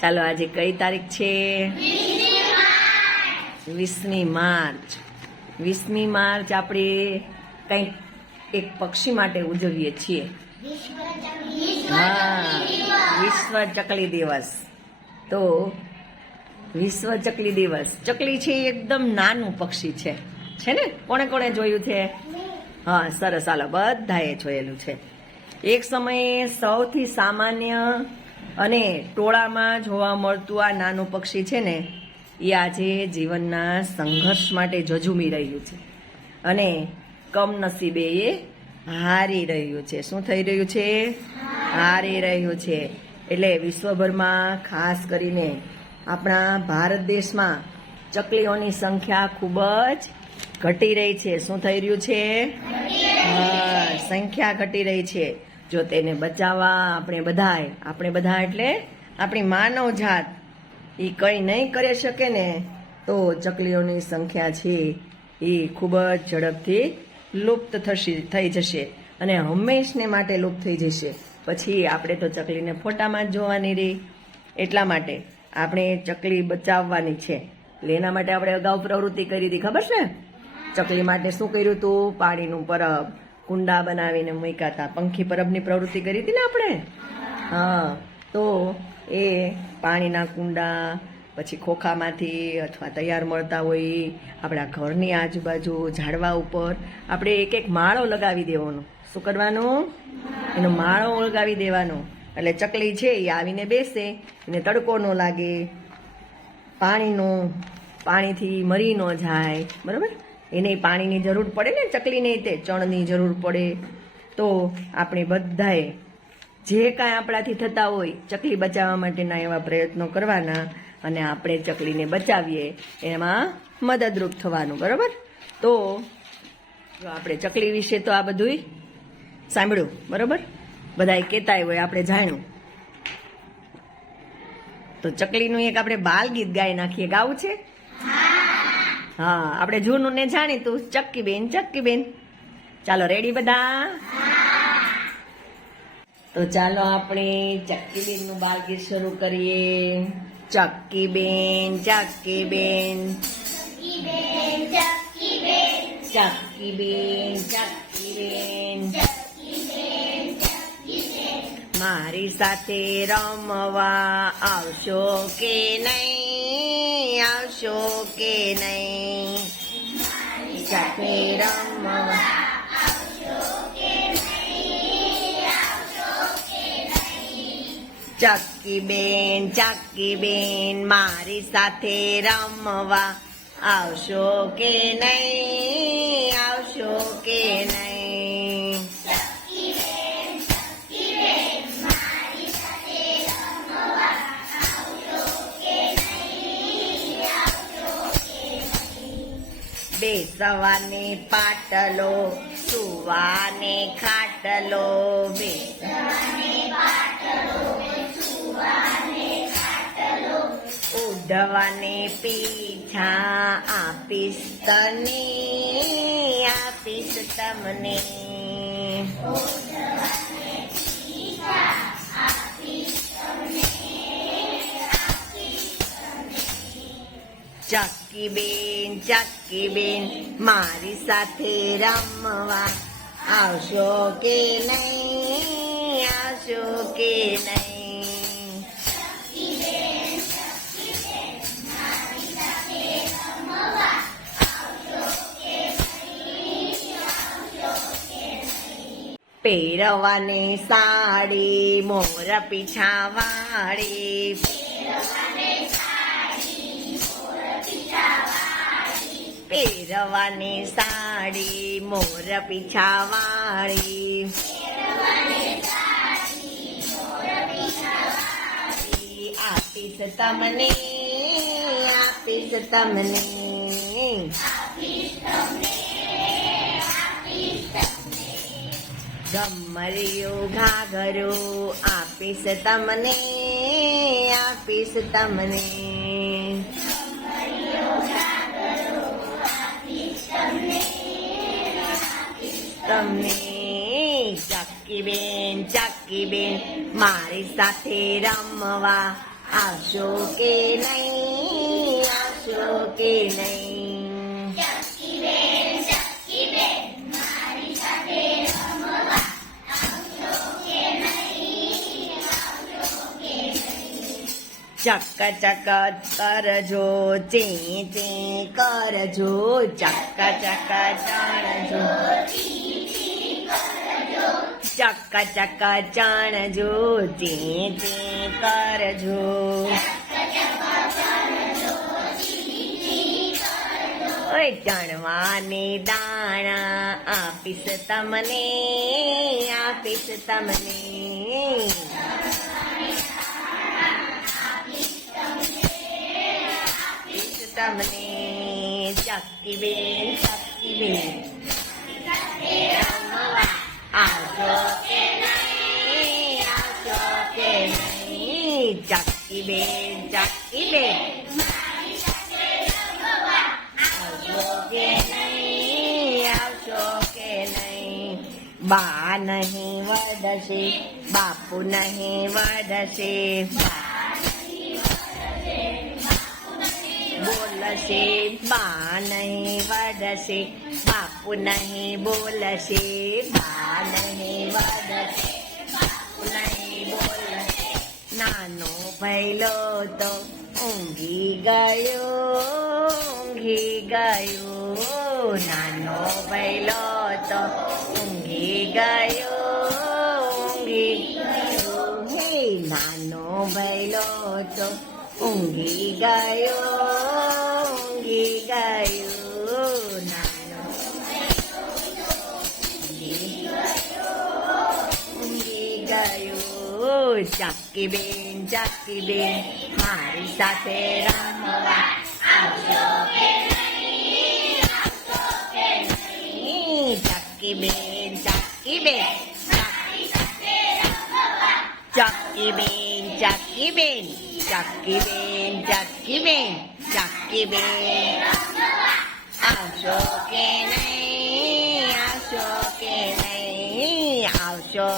ચાલો આજે કઈ તારીખ છે? 20મી માર્ચ. 20મી માર્ચ આપણે કંઈક એક પક્ષી માટે ઉજવીએ છીએ. હા, વિશ્વ ચકલી દિવસ. તો વિશ્વ ચકલી દિવસ. ચકલી છે એકદમ નાનું પક્ષી છે ને? કોણે કોણે જોયું છે? હા, સરસ. હાલો, બધાએ જોયેલું છે. એક સમયે સૌથી સામાન્ય અને ટોળામાં જોવા મળતું આ નાનું પક્ષી છે ને, એ આજે જીવનના સંઘર્ષ માટે ઝઝૂમી રહ્યું છે અને કમનસીબે એ હારી રહ્યું છે. શું થઈ રહ્યું છે? હારી રહ્યું છે. એટલે વિશ્વભરમાં, ખાસ કરીને આપણા ભારત દેશમાં ચકલીઓની સંખ્યા ખૂબ જ ઘટી રહી છે. શું થઈ રહ્યું છે? હા, સંખ્યા ઘટી રહી છે. જો તેને બચાવવા આપણે બધા એટલે આપણી માનવ જાત એ કંઈ નહીં કરી શકે ને, તો ચકલીઓની સંખ્યા છે એ ખૂબ જ ઝડપથી લુપ્ત થઈ જશે અને હંમેશને માટે લુપ્ત થઈ જશે. પછી આપણે તો ચકલીને ફોટામાં જ જોવાની રહી. એટલા માટે આપણે ચકલી બચાવવાની છે. એટલે એના માટે આપણે અગાઉ પ્રવૃત્તિ કરી હતી, ખબર છે? ચકલી માટે શું કર્યું હતું? પાણીનું પરબ, કુંડા બનાવીને મૂક્યા હતા. પંખી પરબની પ્રવૃત્તિ કરી હતી ને આપણે. હા, તો એ પાણીના કુંડા, પછી ખોખામાંથી અથવા તૈયાર મળતા હોય આપણા ઘરની આજુબાજુ ઝાડવા ઉપર આપણે એક એક માળો લગાવી દેવાનો. શું કરવાનું? એનો માળો લગાવી દેવાનો. એટલે ચકલી છે એ આવીને બેસે, એને તડકો ન લાગે, પાણીથી મરી ન જાય. બરાબર? એને પાણીની જરૂર પડે ને, ચકલીને તે ચણની જરૂર પડે. તો આપણે બધાએ જે કાંઈ આપણાથી થતા હોય ચકલી બચાવવા માટેના એવા પ્રયત્નો કરવાના અને આપણે ચકલીને બચાવીએ એમાં મદદરૂપ થવાનું. બરાબર? તો આપણે ચકલી વિશે તો આ બધુંય સાંભળ્યું. બરાબર? બધાએ કહેતા હોય, આપણે જાણ્યું. તો ચકલીનું એક આપણે બાલ ગીત ગાઈ નાખીએ. ગાવું છે? હા, આપણે જૂનું ને જાણીતું ચક્કી બેન. ચાલો, રેડી બધા? તો ચાલો આપણે ચક્કી બેન નું બાલ ગીત શરૂ કરીએ. ચક્કી બેન, ચક્કી બેન, ચક્કી બેન, મારી સાથે રમવા આવશો કે નહીં? આવશો કે નહીં? મારી સાથે રમવા આવશો કે નહીં? આવશો કે નહીં? ચક્કી બેન, મારી સાથે રમવા આવશો કે નહીં? આવશો કે નહીં? બેસવાને પાટલો, સુવાને ખાટલો. બેસવાને પાટલો, સુવાને ખાટલો. ઉડવાને પીઠા આપીશ તને, આપીશ તમને. ઉડવાને પીઠા આપીશ તમને, આપીશ તમને. ચક્કી બેન, મારી સાથે રમવા આવશો કે નહીં? આવશો કે નહીં? ચક્કી બેન, મારી સાથે રમવા આવશો કે નહીં? આવશો કે નહીં? પહેરવાને સાડી, મોર પીછા વાળી. પહેરવાની સાડી, મોર પીછા વાળી. આપીશ તમને, આપીશ તમને. ગમરિયું ઘાઘરું આપીશ તમને, આપીશ તમને. તમને ચક્કી બેન, મારી સાથે રમવા આવશો કે નહીં, આવશો કે નહીં. ચક ચક કરજો, ચી ચી કરજો, ચક ચક ચાણજો, ચક ચક ચાણજો, ચી ચી કરજો. ઓય ચણવાની દાણા આપીશ તમને, આપીશ તમને. તમને ચક્કી બેન, ચક્કી બેન આવશો કે નહીં, આવશો કે નહીં. ચક્કી બેન, ચક્કી બેન આવશો કે નહીં, આવશો કે નહીં. બા નહીં વડશે, બાપુ નહીં વડશે, બોલશે બા નહીં વડશે, બાપુ નહીં બોલશે, બા નહીં વડશે, બાપુ નહીં બોલશે. નાનો ભૈલો તો ઊંઘી ગયો, ઊંઘી ગયો. નાનો ભૈલો તો ઊંઘી ગયો, ઊંઘી ગયો. હે નાનો ભૈલો તો ઊંઘી ગયો, ઊંઘી ગયો. નાનો ઊંઘી ગયો. ચક્કી બેન, ચક્કી બેન મારી સાથે રમવા આવશો કે નહીં, આવશો કે નહીં. ચક્કી બેન, ચક્કી બેન મારી સાથે રમવા, ચક્કી બેન, ચક્કી બેન, ચક્કી બેન, ચક્કી બેન, ચક્કી બેન આવશો કે નહીં, આવશો કે નહીં, આવશો